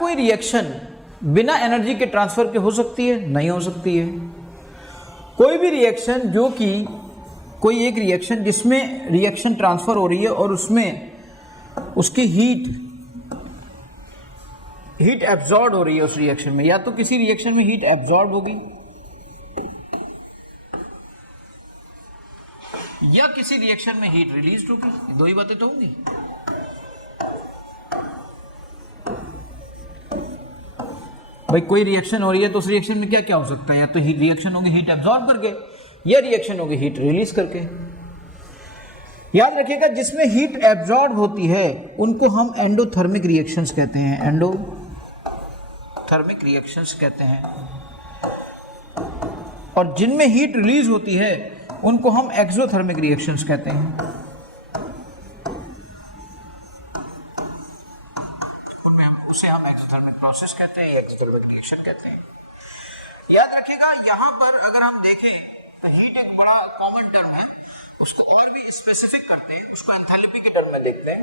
कोई रिएक्शन बिना एनर्जी के ट्रांसफर के हो सकती है? नहीं हो सकती है। कोई भी रिएक्शन जो कि कोई एक रिएक्शन जिसमें रिएक्शन ट्रांसफर हो रही है और उसमें उसकी हीट एब्जॉर्ब हो रही है उस रिएक्शन में, या तो किसी रिएक्शन में हीट एब्जॉर्ब होगी या किसी रिएक्शन में हीट रिलीज होगी। दो ही बातें तो होंगी। भाई कोई रिएक्शन हो रही है तो उस रिएक्शन में क्या क्या हो सकता है? या तो रिएक्शन होगी हीट एब्जॉर्ब करके या रिएक्शन होगी हीट रिलीज करके। याद रखिएगा, जिसमें हीट एब्जॉर्ब होती है उनको हम एंडोथर्मिक रिएक्शंस कहते हैं। एंडोथर्मिक रिएक्शंस कहते हैं। और जिनमें हीट रिलीज होती है उनको हम एक्सोथर्मिक रिएक्शंस कहते हैं। उसे हम एक्सोथर्मिक प्रोसेस कहते हैं, एक्सोथर्मिक रिएक्शन कहते हैं। याद रखिएगा, यहां पर अगर हम देखें तो हीट एक बड़ा कॉमन टर्म है, उसको और भी स्पेसिफिक करते हैं, उसको एंथैल्पी के टर्म में देखते हैं।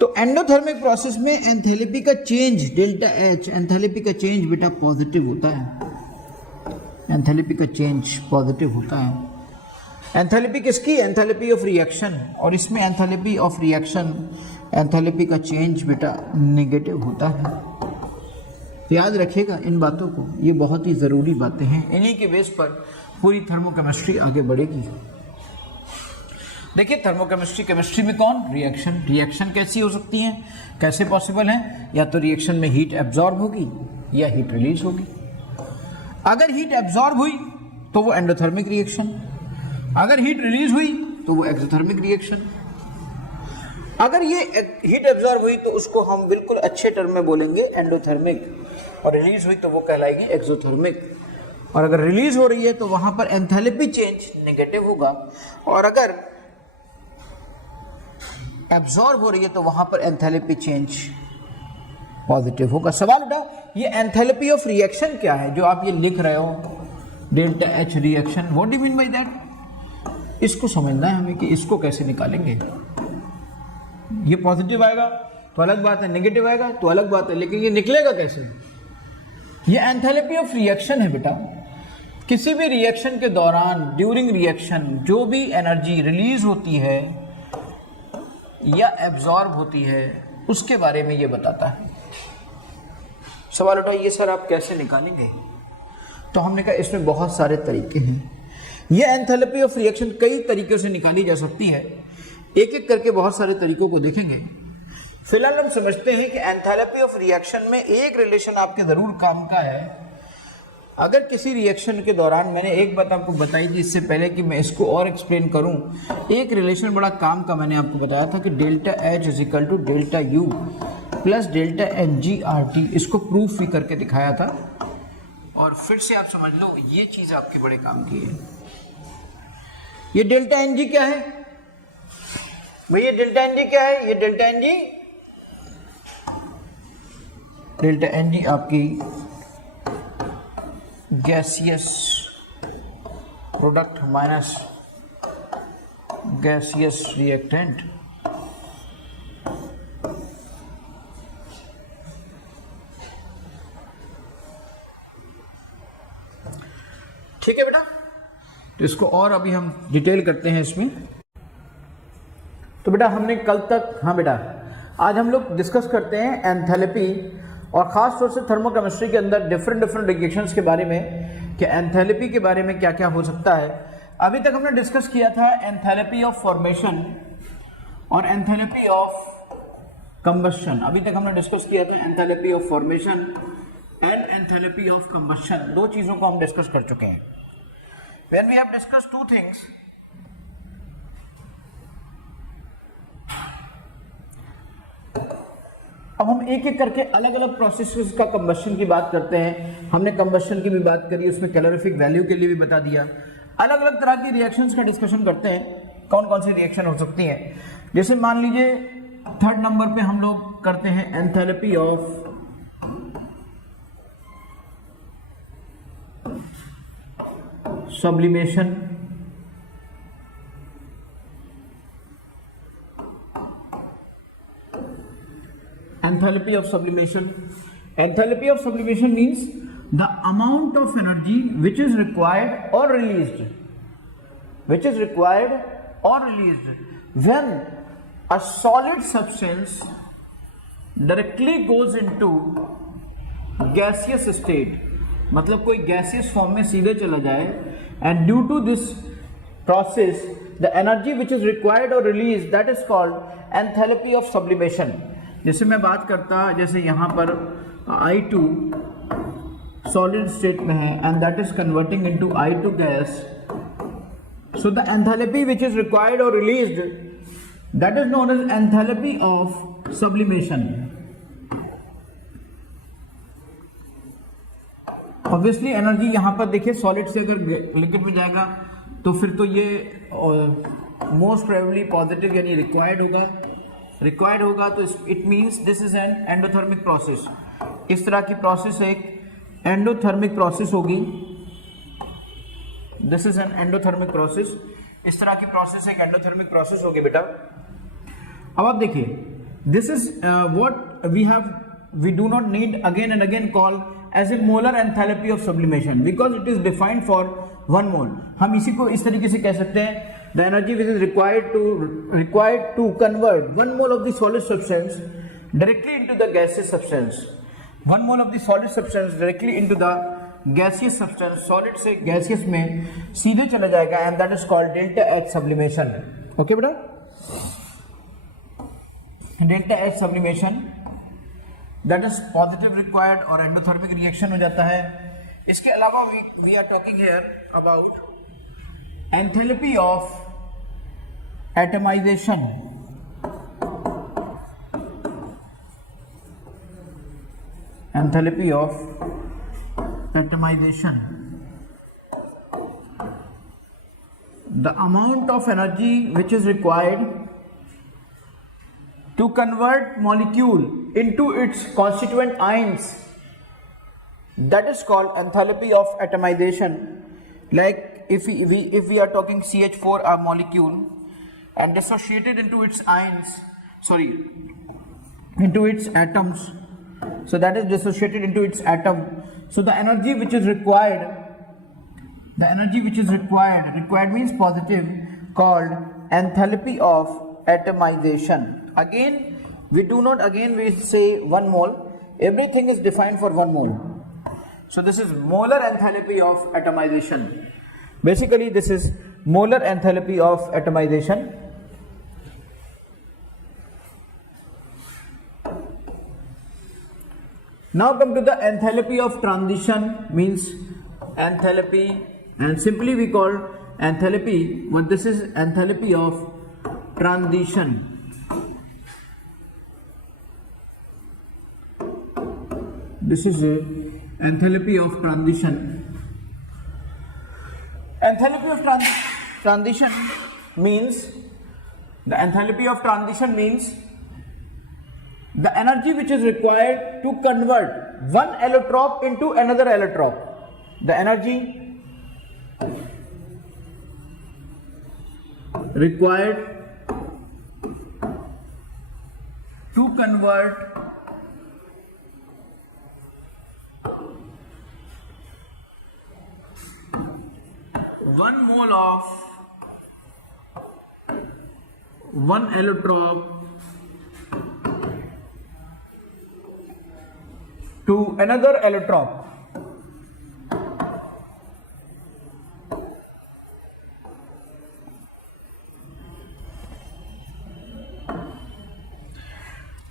तो एंडोथर्मिक प्रोसेस में एंथैल्पी का चेंज डेल्टा एच, एंथैल्पी का चेंज बेटा पॉजिटिव होता है। एंथैल्पी का चेंज पॉजिटिव होता है। एंथैल्पी किसकी? Enthalpy of reaction. और इसमें एंथैल्पी ऑफ रिएक्शन, एंथैल्पी का चेंज बेटा नेगेटिव होता है। याद रखिएगा इन बातों को, ये बहुत ही ज़रूरी बातें हैं। इन्हीं के बेस पर पूरी थर्मोकेमिस्ट्री आगे बढ़ेगी। देखिए, थर्मोकेमिस्ट्री, केमिस्ट्री में कौन? रिएक्शन। रिएक्शन कैसी हो सकती है, कैसे पॉसिबल है? या तो रिएक्शन में हीट एब्जॉर्ब होगी या हीट रिलीज होगी। अगर हीट एब्जॉर्ब हुई तो वो एंडोथर्मिक रिएक्शन, अगर हीट रिलीज हुई तो वो एक्सोथर्मिक रिएक्शन। अगर ये हीट एब्जॉर्ब हुई तो उसको हम बिल्कुल अच्छे टर्म में बोलेंगे एंडोथर्मिक, और रिलीज हुई तो वो कहलाएगी एक्सोथर्मिक। और अगर रिलीज हो रही है तो वहां पर एंथैल्पी चेंज नेगेटिव होगा, और अगर एब्जॉर्ब हो रही है तो वहां पर एंथैल्पी चेंज पॉजिटिव होगा। सवाल उठा, ये एंथैल्पी ऑफ रिएक्शन क्या है जो आप ये लिख रहे हो? Delta H reaction, what do you mean by that? इसको समझना है हमें कि इसको कैसे निकालेंगे। ये पॉजिटिव आएगा तो अलग बात है, नेगेटिव आएगा तो अलग बात है, लेकिन ये निकलेगा कैसे? ये एंथैल्पी ऑफ रिएक्शन है बेटा। किसी भी रिएक्शन के दौरान, ड्यूरिंग रिएक्शन, जो भी एनर्जी रिलीज होती है या एब्जॉर्ब होती है उसके बारे में ये बताता है। सवाल उठा, ये सर आप कैसे निकालेंगे? तो हमने कहा इसमें बहुत सारे तरीके हैं। ये एंथैल्पी ऑफ रिएक्शन कई तरीकों से निकाली जा सकती है। एक एक करके बहुत सारे तरीकों को देखेंगे। फिलहाल हम समझते हैं कि एंथैल्पी ऑफ रिएक्शन में एक रिलेशन आपके जरूर काम का है। अगर किसी रिएक्शन के दौरान, मैंने एक बात आपको बताई थी इससे पहले कि मैं इसको और एक्सप्लेन करूं, एक रिलेशन बड़ा काम का मैंने आपको बताया था कि delta H is equal to delta U plus delta N G R T. इसको प्रूफ भी करके दिखाया था, और फिर से आप समझ लो ये चीज आपके बड़े काम की है। ये डेल्टा एन जी क्या है भैया? डेल्टा एन जी क्या है? ये delta N G, delta N G आपकी gaseous product minus gaseous reactant. ठीक है बेटा, तो इसको और अभी हम डिटेल करते हैं इसमें। तो बेटा हमने कल तक, हाँ बेटा, आज हम लोग डिस्कस करते हैं एंथैल्पी, और ख़ास तौर से थर्मोकेमिस्ट्री के अंदर डिफरेंट रिएक्शंस के बारे में, कि एंथैल्पी के बारे में क्या क्या हो सकता है। अभी तक हमने डिस्कस किया था एंथैल्पी ऑफ फॉर्मेशन और एंथैल्पी ऑफ कंबस्शन। अभी तक हमने डिस्कस किया था enthalpy of formation and enthalpy of combustion. दो चीज़ों को हम डिस्कस कर चुके हैं। When we have discussed two things, अब हम एक एक करके अलग अलग प्रोसेसेस का कंबस्शन की बात करते हैं। हमने कंबस्शन की भी बात करी, उसमें कैलोरीफिक वैल्यू के लिए भी बता दिया। अलग अलग तरह की रिएक्शंस का डिस्कशन करते हैं, कौन कौन सी रिएक्शन हो सकती हैं। जैसे मान लीजिए थर्ड नंबर पे हम लोग करते हैं enthalpy of sublimation, enthalpy of sublimation. Enthalpy of sublimation means the amount of energy which is required or released, when a solid substance directly goes into gaseous state, मतलब कोई gaseous form में सीधे चला जाए, and due to this process the energy which is required or released, that is called enthalpy of sublimation. जैसे मैं बात करता, जैसे यहाँ पर I2 solid state में है and that is converting into I2 gas, so the enthalpy which is required or released, that is known as enthalpy of sublimation. Obviously energy यहाँ पर देखिए सॉलिड से अगर लिक्विड में जाएगा तो फिर तो ये मोस्ट प्रोबेबली पॉजिटिव यानी रिक्वायर्ड होगा तो it means this is an endothermic process. इस तरह की प्रोसेस एक एंडोथर्मिक प्रोसेस होगी. This is an endothermic process. इस तरह की प्रोसेस एक एंडोथर्मिक प्रोसेस होगी बेटा. अब आप देखिए, this is what we do not need again and again call as a molar enthalpy of sublimation because it is defined for 1 mole. हम इसी को इस तरीके से कह सकते हैं, the energy which is required to convert 1 mole of the solid substance directly into the gaseous substance. 1 mole of the solid substance directly into the gaseous substance, solid से gaseous में सीधे चला जाएगा and that is called delta H sublimation. Okay बेटा, delta H sublimation that is positive required और endothermic reaction हो जाता है. इसके अलावा we are talking here about enthalpy of atomization. Enthalpy of atomization, the amount of energy which is required to convert molecule into its constituent ions, that is called enthalpy of atomization. Like if we are talking CH4 a molecule and dissociated into its ions, into its atoms, so that is dissociated into its atom, so the energy which is required means positive, called enthalpy of atomization. Again we say 1 mole, everything is defined for 1 mole, so this is molar enthalpy of atomization. Basically this is molar enthalpy of atomization. Now come to the enthalpy of transition, means enthalpy, and simply we call enthalpy, what this is enthalpy of transition. This is a enthalpy of transition. Enthalpy of transition means the energy which is required to convert one allotrope into another allotrope. The energy required to convert one mole of one allotrope to another allotrope.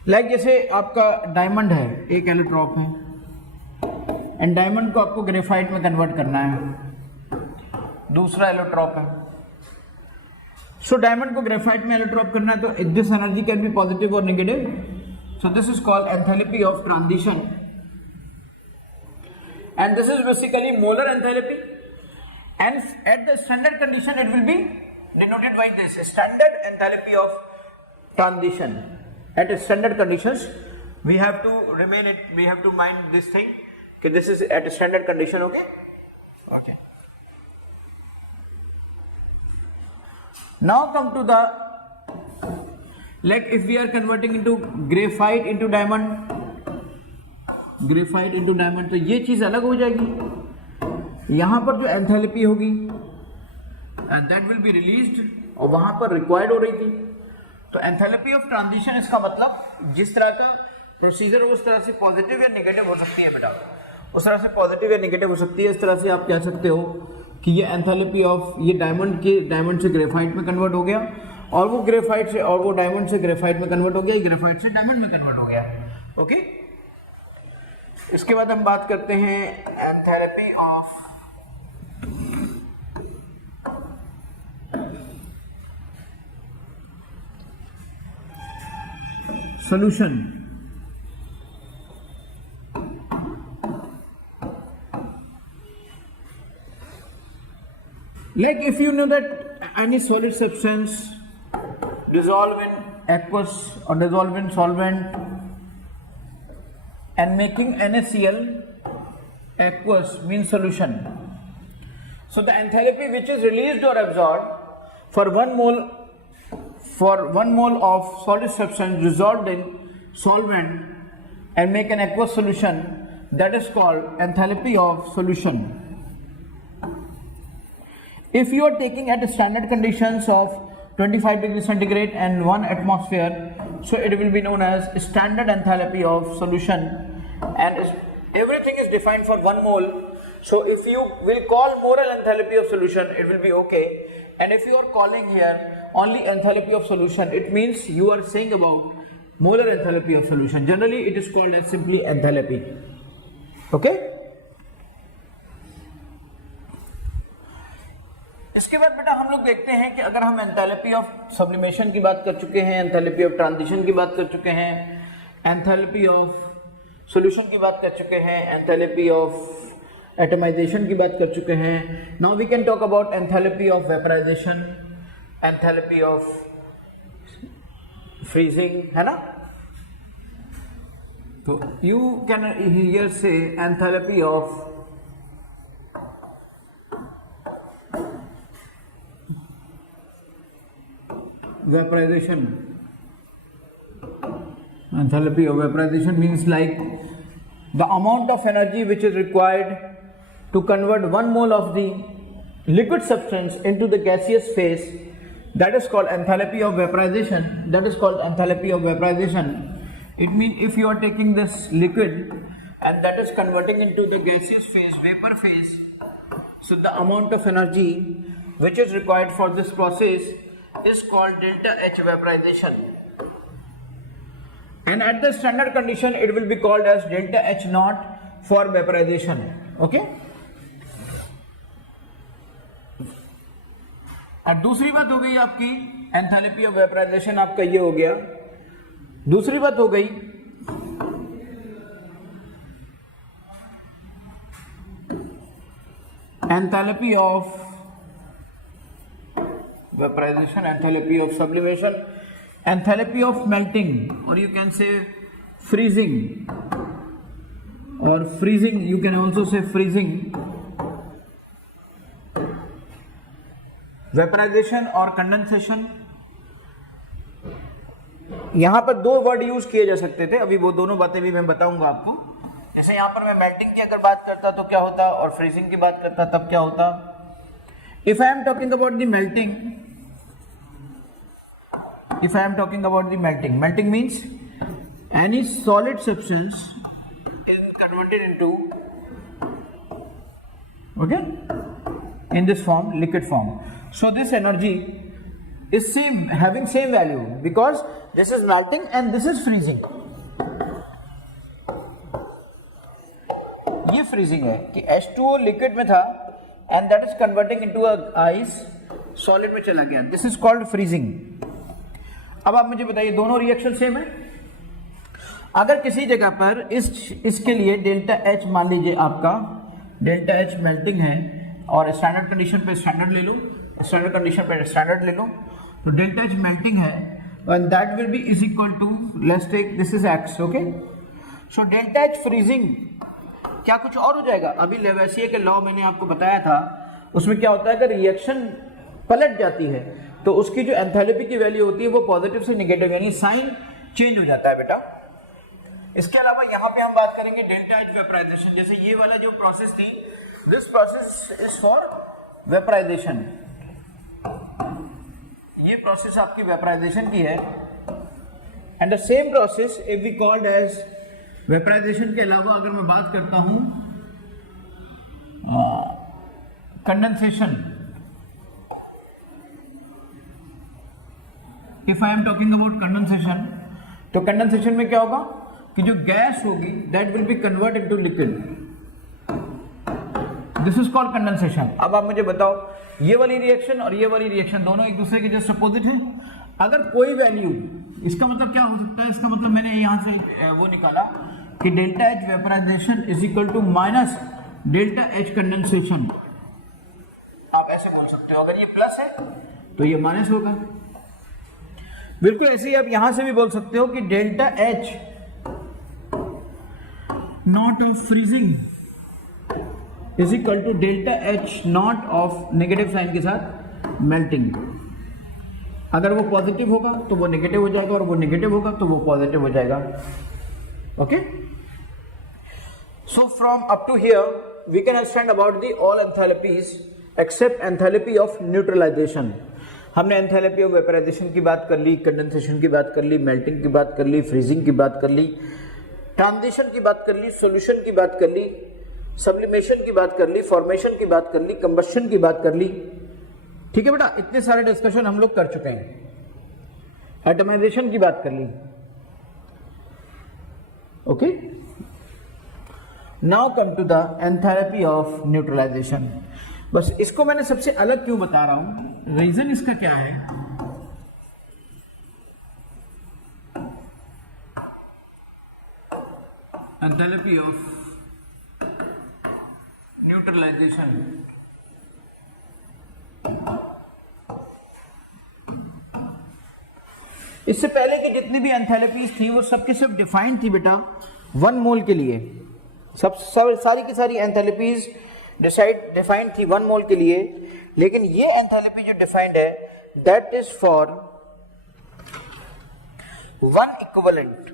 Like जैसे आपका diamond है, एक allotrope है, and diamond को आपको graphite में convert करना है, दूसरा एलोट्रॉप है. सो डायमंड को ग्रेफाइट में एलोट्रॉप करना है, तो this energy can be positive और negative. So this is called enthalpy of transition, and this is basically molar enthalpy, and at the standard condition it will be denoted by this standard enthalpy of transition. At standard conditions we have to mind this thing कि this is at standard condition. Okay. Now come to the Like if we are converting into graphite into diamond, तो ये चीज अलग हो जाएगी। यहां पर जो एंथैल्पी होगी and that will be released, और वहां पर रिक्वायर्ड हो रही थी। तो एंथैल्पी ऑफ ट्रांजिशन, इसका मतलब जिस तरह का प्रोसीजर हो उस तरह से पॉजिटिव या नेगेटिव हो सकती है बेटा, उस तरह से पॉजिटिव या नेगेटिव हो सकती है। इस तरह से आप कह सकते हो कि ये एंथैल्पी ऑफ ये डायमंड से ग्रेफाइट में कन्वर्ट हो गया, और वो ग्रेफाइट से, और वो डायमंड से ग्रेफाइट में कन्वर्ट हो गया, ये ग्रेफाइट से डायमंड में कन्वर्ट हो गया। ओके, इसके बाद हम बात करते हैं enthalpy of solution. Like if you know that any solid substance dissolve in aqueous or dissolve in solvent and making NaCl aqueous means solution. So the enthalpy which is released or absorbed for 1 mole of solid substance dissolved in solvent and make an aqueous solution, that is called enthalpy of solution. If you are taking at standard conditions of 25 degrees centigrade and 1 atmosphere, so it will be known as standard enthalpy of solution, and everything is defined for 1 mole. So if you will call molar enthalpy of solution, it will be okay. And if you are calling here only enthalpy of solution, it means you are saying about molar enthalpy of solution. Generally it is called as simply enthalpy. Okay. इसके बाद बेटा हम लोग देखते हैं कि अगर हम एंथैल्पी ऑफ सब्लिमेशन की बात कर चुके हैं, एंथैल्पी ऑफ ट्रांजिशन की बात कर चुके हैं, एंथैल्पी ऑफ सॉल्यूशन की बात कर चुके हैं, एंथैल्पी ऑफ एटमाइजेशन की बात कर चुके हैं, now we can talk about enthalpy of vaporization, enthalpy of freezing, है ना। तो यू कैन हियर से enthalpy of vaporization. Enthalpy of vaporization means like the amount of energy which is required to convert 1 mole of the liquid substance into the gaseous phase, that is called enthalpy of vaporization. That is called enthalpy of vaporization. It means if you are taking this liquid and that is converting into the gaseous phase, vapor phase, so the amount of energy which is required for this process is called delta H vaporization, and at the standard condition it will be called as delta H naught for vaporization. Okay. और दूसरी बात हो गई आपकी enthalpy of vaporisation, आपका ये हो गया। दूसरी बात हो गई enthalpy of vaporization, enthalpy of sublimation, enthalpy of melting, or you can say freezing, or freezing, you can also say freezing, vaporization और condensation। यहां पर 2 वर्ड यूज किए जा सकते थे, अभी वो दोनों बातें भी मैं बताऊंगा आपको। जैसे यहां पर मैं मेल्टिंग की अगर बात करता तो क्या होता, और फ्रीजिंग की बात करता तब क्या होता। If I am talking about the melting, melting means any solid substance is converted into, okay, in this form, liquid form. So this energy is having same value, because this is melting and this is freezing. ये freezing है कि H2O liquid में था and that is converting into a ice, solid में चला गया, this is called freezing। अब आप मुझे बताइए दोनों रिएक्शन सेम है। अगर किसी जगह पर इसके लिए डेल्टा H मान लीजिए आपका डेल्टा H मेल्टिंग है, और स्टैंडर्ड कंडीशन पे स्टैंडर्ड ले लो, स्टैंडर्ड कंडीशन पे स्टैंडर्ड ले लो, तो डेल्टा H मेल्टिंग है and that will be is equal to, let's take this is x, okay, so delta H freezing क्या कुछ और हो जाएगा। अभी लेवेसियर के लॉ मैंने आपको बताया था, उसमें क्या होता है अगर रिएक्शन पलट जाती है तो उसकी जो एंथैल्पी की वैल्यू होती है वो पॉजिटिव से नेगेटिव यानी साइन चेंज हो जाता है बेटा। इसके अलावा यहाँ पे हम बात करेंगे डेल्टा एच वेपराइजेशन। जैसे ये वाला जो प्रोसेस थी, this process is for vaporization, ये प्रोसेस आपकी वेपराइजेशन की है। And the same process if we called as vaporization के अलावा अगर मैं बात करता हूं condensation, if I am talking about condensation, तो कंडेंसेशन में क्या होगा कि जो गैस होगी that will be convert into liquid, this is called condensation. अब आप मुझे बताओ, ये वाली रिएक्शन और ये वाली रिएक्शन दोनों एक दूसरे के जस्ट अपोजिट है। अगर कोई वैल्यू, इसका मतलब क्या हो सकता है, इसका मतलब मैंने यहां से वो निकाला कि delta H vaporization is equal to minus delta H condensation. आप ऐसे बोल सकते हो, अगर ये प्लस है तो ये माइनस होगा। बिल्कुल ऐसे ही आप यहां से भी बोल सकते हो कि delta H not of freezing is equal to delta H not of negative sign के साथ मेल्टिंग। अगर वो पॉजिटिव होगा तो वो नेगेटिव हो जाएगा, और वो नेगेटिव होगा तो वो पॉजिटिव हो जाएगा। Okay, so from up to here we can understand about the all enthalpies except enthalpy of neutralization. हमने एंथैल्पी ऑफ वेपराइजेशन की बात कर ली, कंडेंसेशन की बात कर ली, मेल्टिंग की बात कर ली, फ्रीजिंग की बात कर ली, ट्रांजिशन की बात कर ली, सॉल्यूशन की बात कर ली, सब्लिमेशन की बात कर ली, फॉर्मेशन की बात कर ली, कंबशन की बात कर ली। ठीक है बेटा, इतने सारे डिस्कशन हम लोग कर चुके हैं। एटमाइजेशन की बात कर ली। Okay, now come to the enthalpy of neutralisation. बस इसको मैंने सबसे अलग क्यों बता रहा हूं, रीजन इसका क्या है, एंथैल्पी ऑफ न्यूट्रलाइजेशन। इससे पहले की जितनी भी एंथैल्पीज थी वो सबके सब डिफाइंड थी बेटा 1 मोल के लिए। सब सारी की सारी एंथैल्पीज डिफाइंड थी 1 मोल के लिए, लेकिन ये एंथैल्पी जो डिफाइंड है दैट इज फॉर 1 इक्विवेलेंट।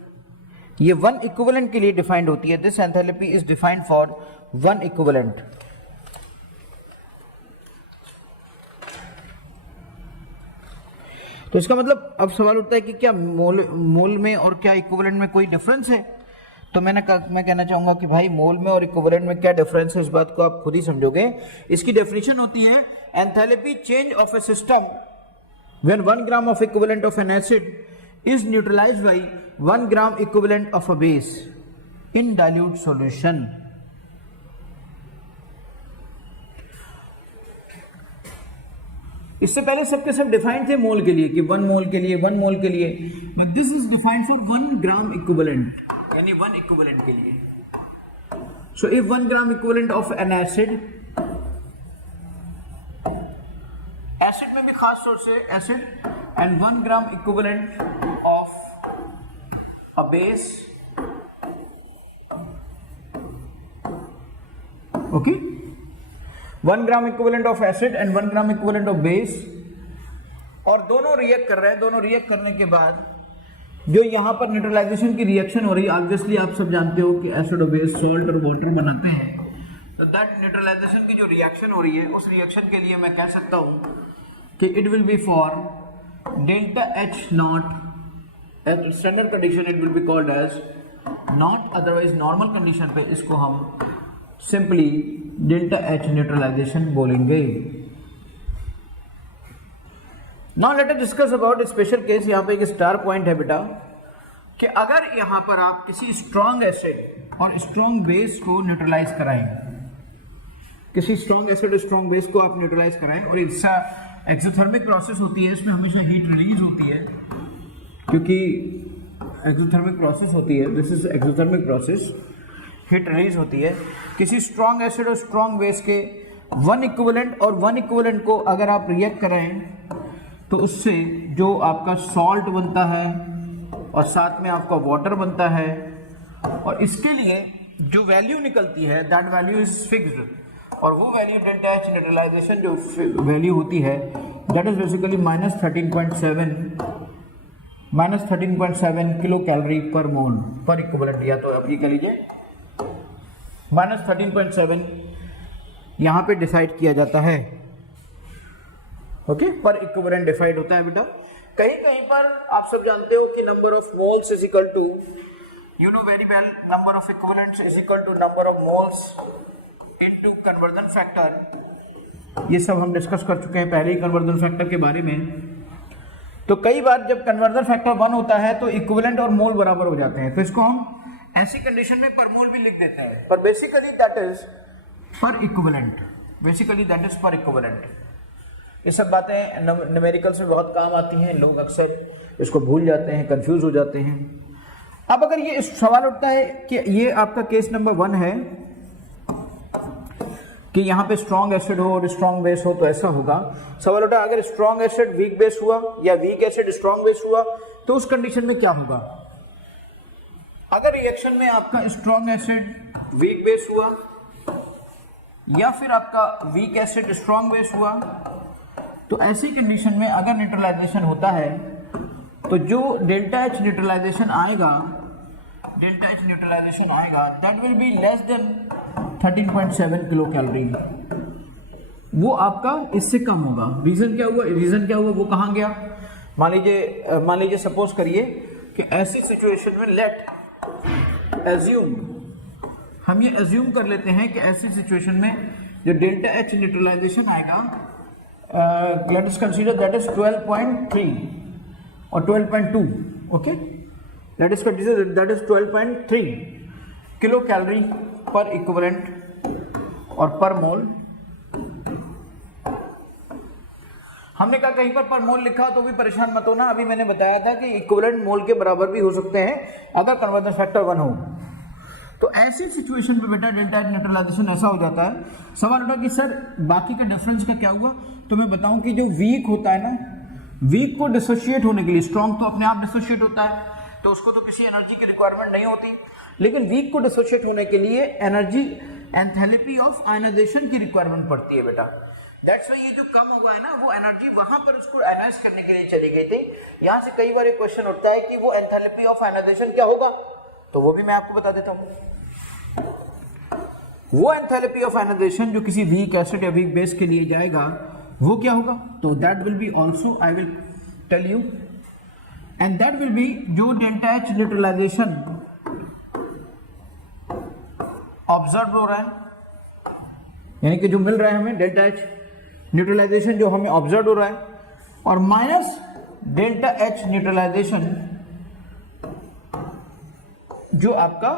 ये 1 इक्विवेलेंट के लिए डिफाइंड होती है। This enthalpy is defined for 1 equivalent. तो इसका मतलब अब सवाल उठता है कि क्या मोल में और क्या इक्विवेलेंट में कोई डिफरेंस है। तो मैं कहना चाहूंगा कि भाई मोल में और इक्विवेलेंट में क्या डिफरेंस है, इस बात को आप खुद ही समझोगे। इसकी डेफिनेशन होती है enthalpy change of a system when 1 gram of equivalent of an acid is neutralized by 1 gram equivalent of a base in dilute solution. इससे पहले सबके सब डिफाइंड थे मोल के लिए कि 1 मोल के लिए, 1 मोल के लिए, but this is defined for 1 gram equivalent, यानी 1 इक्विवेलेंट के लिए। So if 1 gram equivalent of an acid, acid में भी खास तौर से acid, and 1 gram equivalent of a base, okay, 1 gram equivalent of acid and 1 gram equivalent of base, और दोनों रिएक्ट कर रहे हैं। दोनों रिएक्ट करने के बाद जो यहाँ पर न्यूट्रलाइजेशन की रिएक्शन हो रही है, ऑब्वियसली आप सब जानते हो कि एसिड और बेस सॉल्ट और वाटर बनाते हैं, तो दैट न्यूट्रलाइजेशन की जो रिएक्शन हो रही है उस रिएक्शन के लिए मैं कह सकता हूँ कि it will be for delta H not, at standard condition it will be called as not, otherwise normal condition पे इसको हम सिंपली डेल्टा एच न्यूट्रलाइजेशन बोलेंगे। Now let us discuss about special case. यहाँ पे एक स्टार पॉइंट है बेटा कि अगर यहाँ पर आप किसी स्ट्रॉन्ग एसिड और स्ट्रॉन्ग बेस को न्यूट्रलाइज कराएं, किसी स्ट्रॉन्ग एसिड और स्ट्रॉन्ग बेस को आप न्यूट्रलाइज कराएं, और इसका एक्सोथर्मिक प्रोसेस होती है, इसमें हमेशा हीट रिलीज होती है क्योंकि एक्सोथर्मिक प्रोसेस होती है, this is exothermic process, heat release होती है। किसी स्ट्रॉन्ग एसिड और स्ट्रॉन्ग बेस के 1 इक्विवेलेंट और 1 इक्विवेलेंट को अगर आप रिएक्ट करें तो उससे जो आपका सॉल्ट बनता है और साथ में आपका वाटर बनता है, और इसके लिए जो वैल्यू निकलती है दैट वैल्यू इज फिक्स्ड। और वो वैल्यू डेल्टा एच न्यूट्रलाइजेशन जो वैल्यू होती है that is basically -13.7 kilo calorie पर मोल पर इक्विवेलेंट, या तो आप ये कह लीजिए -13.7 यहाँ पे डिसाइड किया जाता है, ओके, पर इक्विवेलेंट डिसाइड होता है बेटा। कहीं कहीं पर आप सब जानते हो कि number of moles is equal to, you know very well, number of equivalents is equal to number of moles into conversion factor. ये सब हम डिस्कस कर चुके हैं पहले ही कन्वर्जन फैक्टर के बारे में। तो कई बार जब कन्वर्जन फैक्टर 1 होता है तो इक्विवेलेंट और मोल बराबर हो जाते हैं, तो इसको हम ऐसी कंडीशन में पर मोल भी लिख देते हैं, पर बेसिकली दैट इज पर इक्विवेलेंट, बेसिकली दैट इज पर इक्विवेलेंट। ये सब बातें न्यूमेरिकल्स में बहुत काम आती हैं, लोग अक्सर इसको भूल जाते हैं, कंफ्यूज हो जाते हैं। अब अगर ये सवाल उठता है कि ये आपका केस नंबर 1 है कि यहाँ पे स्ट्रॉन्ग एसिड हो और स्ट्रॉन्ग बेस हो, तो ऐसा होगा। सवाल उठा अगर स्ट्रॉन्ग एसिड वीक बेस हुआ या वीक एसिड स्ट्रॉन्ग बेस हुआ तो उस कंडीशन में क्या होगा। अगर रिएक्शन में आपका स्ट्रॉन्ग एसिड वीक बेस हुआ या फिर आपका वीक एसिड स्ट्रॉन्ग बेस हुआ, तो ऐसी कंडीशन में अगर न्यूट्रलाइजेशन होता है तो जो डेल्टा एच न्यूट्रलाइजेशन आएगा that will be less than 13.7 kilo calorie, वो आपका इससे कम होगा। रीजन क्या हुआ वो कहाँ गया। मान लीजिए सपोज करिए कि ऐसी सिचुएशन में हम ये एज्यूम कर लेते हैं कि ऐसी सिचुएशन में जो डेल्टा एच न्यूट्रलाइजेशन आएगा, let us consider that is 12.3 और 12.2, okay, let us consider that is 12.3 kilo calorie पर इक्विवेलेंट और पर मोल। हमने कहा कहीं पर मोल लिखा तो भी परेशान मत होना, अभी मैंने बताया था कि इक्विवेलेंट मोल के बराबर भी हो सकते हैं अगर कन्वर्जन फैक्टर 1 हो। तो ऐसी सिचुएशन में बेटा डेल्टा एच न्यूट्रलाइजेशन ऐसा हो जाता है। सवाल उठा कि सर बाकी का डिफरेंस का क्या हुआ, तो मैं बताऊं कि जो वीक होता है ना, वीक को डिसोशिएट होने के लिए, स्ट्रॉन्ग तो अपने आप डिसोशिएट होता है तो उसको तो किसी एनर्जी की रिक्वायरमेंट नहीं होती, लेकिन वीक को डिसोशिएट होने के लिए एनर्जी एंथैल्पी ऑफ आयनाइजेशन की रिक्वायरमेंट पड़ती है बेटा। दैट्स वाई ये जो कम हुआ है ना, वो एनर्जी वहां पर उसको आयनाइज करने के लिए चली गई थी। यहां से कई बार एक क्वेश्चन उठता है कि वो एंथैल्पी ऑफ आयनाइजेशन क्या होगा, तो वो भी मैं आपको बता देता हूं। वो एंथैल्पी ऑफ आयनाइजेशन जो किसी वीक एसिड या वीक बेस के लिए जाएगा वो क्या होगा, तो that will be also I will tell you, and that will be जो डेल्टा एच न्यूट्रलाइजेशन ऑब्जर्व हो रहा है, यानी कि जो मिल रहा है हमें डेल्टा एच न्यूट्रलाइजेशन जो हमें ऑब्जर्व हो रहा है, और माइनस डेल्टा एच न्यूट्रलाइजेशन जो आपका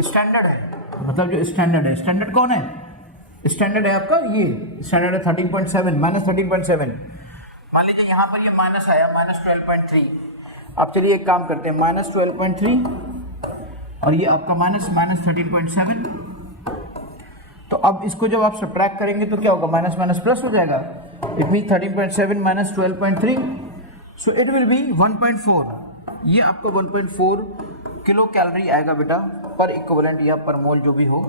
स्टैंडर्ड है, मतलब जो स्टैंडर्ड है, स्टैंडर्ड कौन है, स्टैंडर्ड है आपका ये स्टैंडर्ड है 13.7 -13.7। मान लीजिए यहाँ पर ये माइनस आया -12.3। अब चलिए एक काम करते हैं, -12.3 और ये आपका -13.7। तो अब इसको जब आप सब्ट्रैक्ट करेंगे तो क्या होगा, माइनस माइनस प्लस हो जाएगा। It mean 13.7 - 12.3, so it will B 1.4। ये आपको 1.4 किलो कैलोरी आएगा बेटा पर इक्विवेलेंट या पर मोल जो भी हो।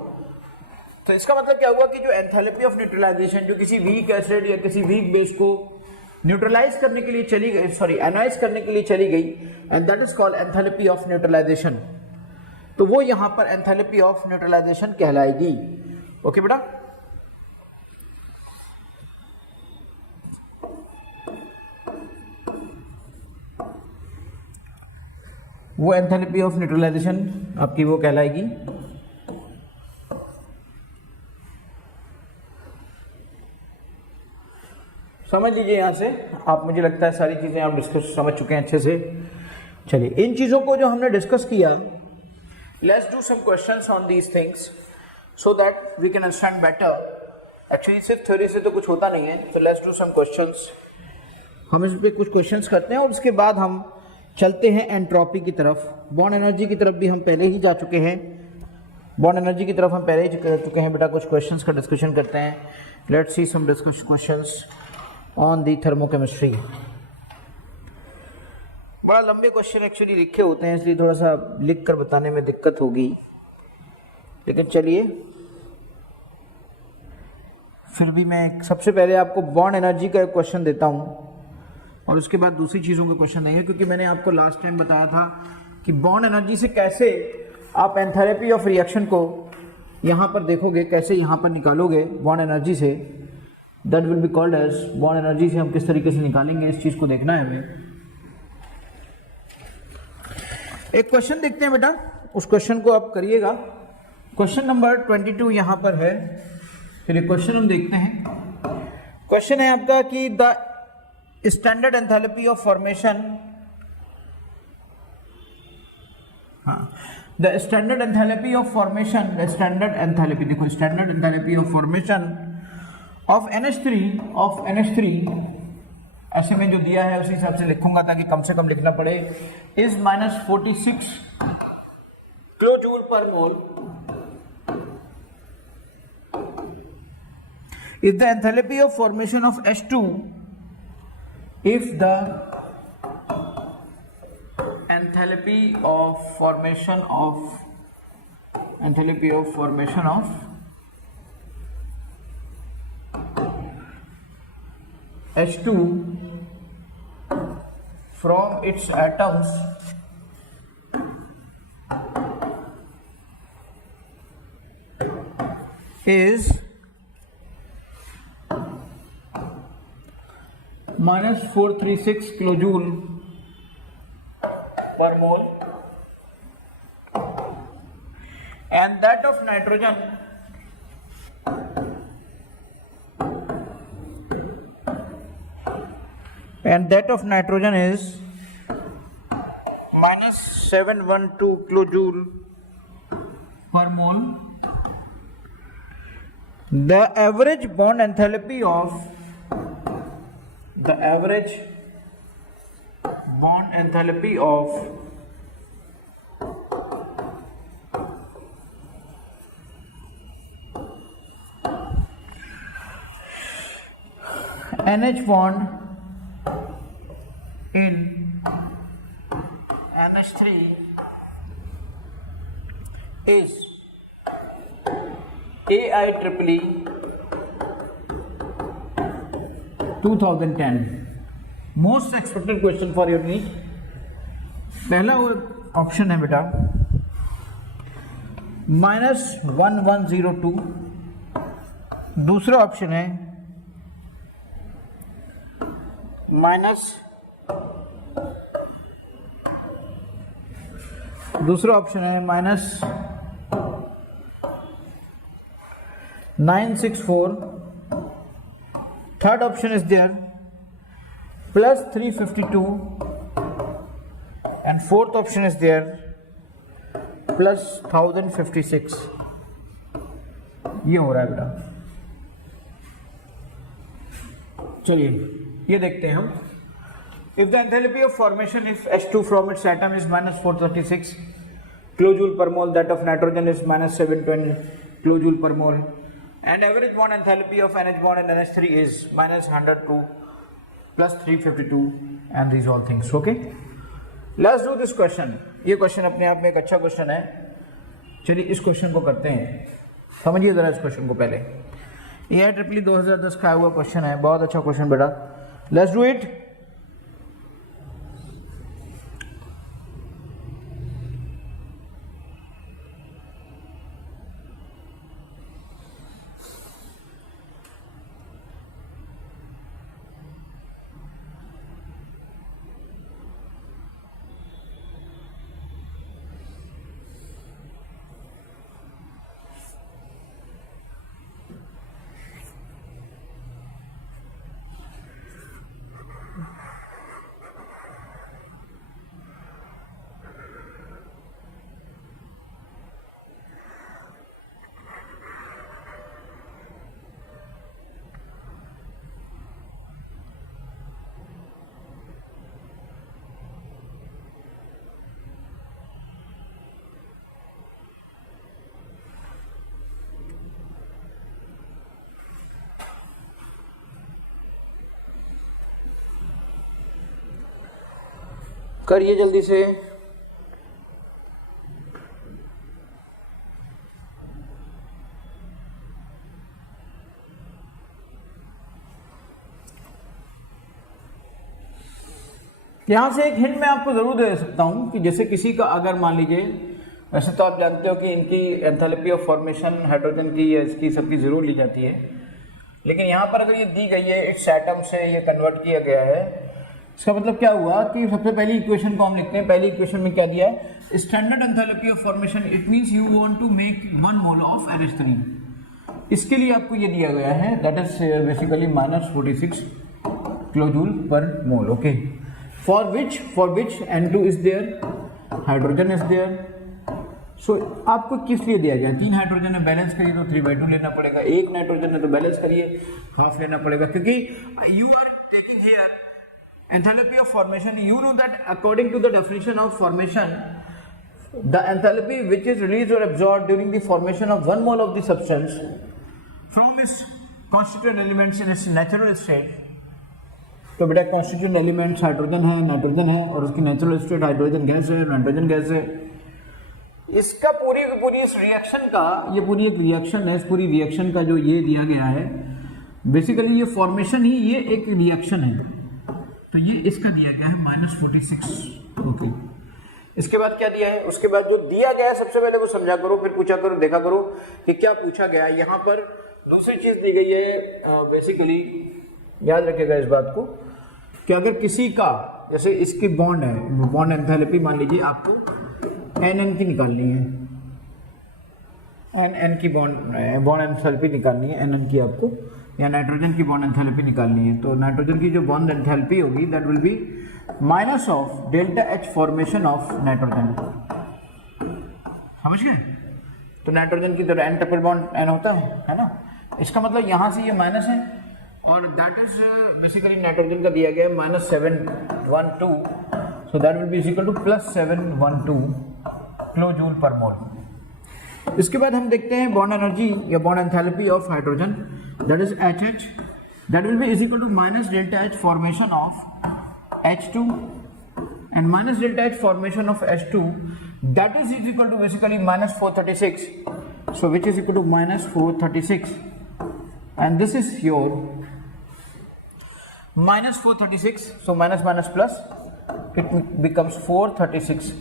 तो इसका मतलब क्या हुआ कि जो एंथैल्पी ऑफ न्यूट्रलाइजेशन जो किसी वीक एसिड या किसी वीक बेस को न्यूट्रलाइज करने के लिए चली गई, सॉरी एनालाइज करने के लिए चली गई, and that is called enthalpy of neutralization. तो वो यहां पर एंथैल्पी ऑफ न्यूट्रलाइजेशन कहलाएगी। ओके बेटा, वो एंथैल्पी ऑफ न्यूट्रलाइजेशन आपकी वो कहलाएगी। समझ लीजिए यहां से आप, मुझे लगता है सारी चीजें आप डिस्कस समझ चुके हैं अच्छे से। चलिए इन चीजों को जो हमने डिस्कस किया, let's do some questions on these things so that we can understand better. Actually सिर्फ थ्योरी से तो कुछ होता नहीं है, तो लेट्स डू सम क्वेश्चंस। हम इस पे कुछ क्वेश्चंस करते हैं और उसके बाद हम चलते हैं एंट्रोपी की तरफ। बॉन्ड एनर्जी की तरफ भी हम पहले ही जा चुके हैं, बॉन्ड एनर्जी की तरफ हम पहले ही जा चुके हैं बेटा। कुछ क्वेश्चंस का डिस्कशन करते हैं। Let's see some discussion questions on the thermochemistry. बड़ा लंबे क्वेश्चन एक्चुअली लिखे होते हैं, इसलिए थोड़ा सा लिख कर बताने में दिक्कत होगी, लेकिन चलिए फिर भी मैं सबसे पहले आपको बॉन्ड एनर्जी का एक क्वेश्चन देता हूँ और उसके बाद दूसरी चीज़ों के क्वेश्चन नहीं है, क्योंकि मैंने आपको लास्ट टाइम बताया था कि बॉन्ड एनर्जी से कैसे आप एंथैल्पी ऑफ रिएक्शन को यहाँ पर देखोगे, कैसे यहाँ पर निकालोगे बॉन्ड एनर्जी से, that will be called as bond energy से हम किस तरीके से निकालेंगे, इस चीज़ को देखना है हमें। एक क्वेश्चन देखते हैं बेटा, उस क्वेश्चन को आप करिएगा। क्वेश्चन नंबर 22 यहाँ पर है। चलिए क्वेश्चन हम देखते हैं। क्वेश्चन है आपका कि the standard enthalpy of formation, the standard enthalpy of formation, the standard enthalpy, देखो standard enthalpy of formation of NH3 ऐसे में जो दिया है उसी हिसाब से लिखूंगा ताकि कम से कम लिखना पड़े, इज -46 किलो जूल पर मोल if the enthalpy of formation of H2, if the enthalpy of formation of H2 from its atoms is -436 kilojoule per mole, and that of nitrogen is -712 kilojoule per mole. The average bond enthalpy of NH bond in NH3 is AIEEE 2010. Most expected question for your NEET. पहला वो option है बेटा -1102, दूसरा option है -964, third option is there +352, and fourth option is there +1056. ये हो रहा है बेटा। चलिए ये देखते हैं हम। If the enthalpy of formation if H2 from its atom is -436 kilojoule per mole, that of nitrogen is -720 kilojoule per mole, and average bond enthalpy of NH bond and NH3 is -102 +352 and these all things. Okay, let's do this question. ये question अपने आप में एक अच्छा question है। चलिए इस question को करते हैं, समझिए जरा इस क्वेश्चन को पहले। AIEEE 2010 का आया हुआ क्वेश्चन है, बहुत अच्छा क्वेश्चन बेटा। Let's do it. करिए जल्दी से। यहाँ से एक हिंट मैं आपको जरूर दे सकता हूँ कि जैसे किसी का अगर मान लीजिए, वैसे तो आप जानते हो कि इनकी एंथैल्पी ऑफ फॉर्मेशन हाइड्रोजन की या इसकी सबकी जरूर ली जाती है, लेकिन यहाँ पर अगर ये दी गई है इट्स एटम से ये कन्वर्ट किया गया है, इसका मतलब क्या हुआ कि सबसे पहली इक्वेशन को हम लिखते हैं। पहली इक्वेशन में क्या दिया है, standard enthalpy of formation, it means you want to make 1 mole of NH3। इसके लिए आपको ये दिया गया है, that is basically -46 kilojoule per mole. Okay, for which N2 is there, hydrogen is there. So आपको किस लिए दिया जाए, 3 हाइड्रोजन है, बैलेंस करिए तो 3/2 लेना पड़ेगा, 1 नाइट्रोजन है तो बैलेंस करिए हाफ लेना पड़ेगा, क्योंकि you are taking here enthalpy of formation. You know that according to the definition of formation, the enthalpy which is released or absorbed during the formation of 1 mole of the substance from its constituent elements in its natural state, तो बेटा constituent elements hydrogen है, nitrogen है, और उसकी natural state hydrogen gas है, nitrogen gas है। इसका पूरी इस रिएक्शन का, ये पूरी एक रिएक्शन है, इस पूरी रिएक्शन का जो ये दिया गया है, बेसिकली ये फॉर्मेशन ही ये एक रिएक्शन है, तो ये इसका दिया गया है -46। ओके, इसके बाद क्या दिया है, उसके बाद जो दिया गया है सबसे पहले वो समझा करो, फिर पूछा करो, देखा करो कि क्या पूछा गया है। यहाँ पर दूसरी चीज दी गई है, बेसिकली याद रखिएगा इस बात को कि अगर किसी का, जैसे इसकी बॉन्ड है, बॉन्ड एंथैल्पी मान लीजिए आपको NN की निकालनी है, NN की बॉन्ड एंथैल्पी निकालनी है, NN की आपको, या नाइट्रोजन की बॉन्ड एंथैल्पी निकालनी है, तो नाइट्रोजन की जो बॉन्ड एंथैल्पी होगी that will B minus of delta H formation of nitrogen. समझ गए? तो नाइट्रोजन की तरह N ट्रिपल बॉन्ड N होता है ना, इसका मतलब यहाँ से ये माइनस है, और दैट इज बेसिकली नाइट्रोजन का दिया गया है -712, so that will be equal to +712 kilojoule per mole. इसके बाद हम देखते हैं बॉन्ड एनर्जी या bond enthalpy of hydrogen, that is HH, that will be is equal to minus delta H formation of H2 and minus delta H formation of H2, that is equal to basically -436, so which is equal to -436, and this is your -436, so minus plus, it becomes 436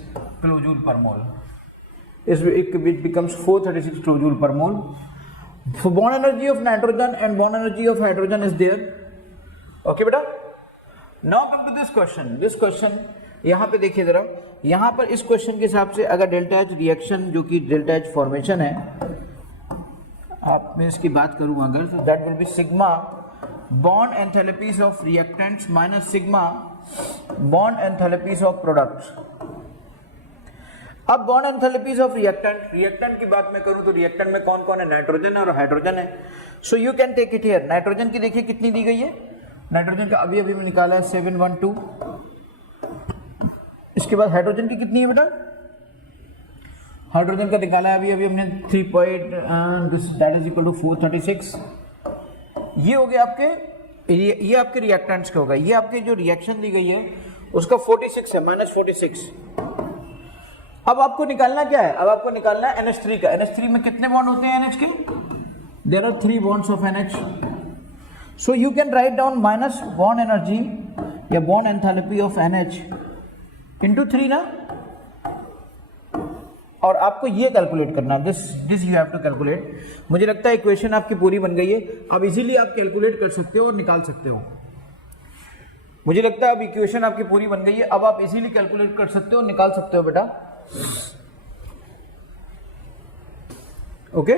kilojoule per mole, it becomes 436 kilojoule per mole. So bond energy of nitrogen and bond energy of hydrogen is there. Okay बेटा, now come to this question. This question यहाँ पे देखिए जरा, यहाँ पर इस question के हिसाब से अगर डेल्टा H रिएक्शन जो कि डेल्टा H फॉर्मेशन है, आप मैं इसकी बात करूँ अगर, तो that will B sigma bond enthalpies of reactants minus sigma bond enthalpies of products. अब बॉन्ड एंथैल्पीज ऑफ रिएक्टेंट की बात मैं करूं तो रिएक्टेंट में कौन कौन है, नाइट्रोजन है और हाइड्रोजन है। So you can take it here. Nitrogen की देखिए कितनी दी गई है, नाइट्रोजन का अभी मैं निकाला है 712। इसके बाद हाइड्रोजन की कितनी है बेटा, हाइड्रोजन का निकाला है अभी हमने 3 दैट इज इक्वल टू 436। ये हो गए आपके, ये आपके रिएक्टेंट्स के हो गए। ये आपके जो रिएक्शन दी गई है उसका 46 है, -46। अब आपको निकालना क्या है, अब आपको निकालना है NH3 का। NH3 में कितने बॉन्ड होते हैं NH के, there are 3 bonds of NH। So you can write down minus bond energy या bond enthalpy of NH into 3 ना, और आपको ये कैलकुलेट करना, this you have to calculate. मुझे लगता है इक्वेशन आपकी पूरी बन गई है, अब इजीली आप कैलकुलेट कर सकते हो और निकाल सकते हो। मुझे लगता है अब इक्वेशन आपकी पूरी बन गई है, अब आप इजीली कैलकुलेट कर सकते हो, निकाल सकते हो बेटा। ओके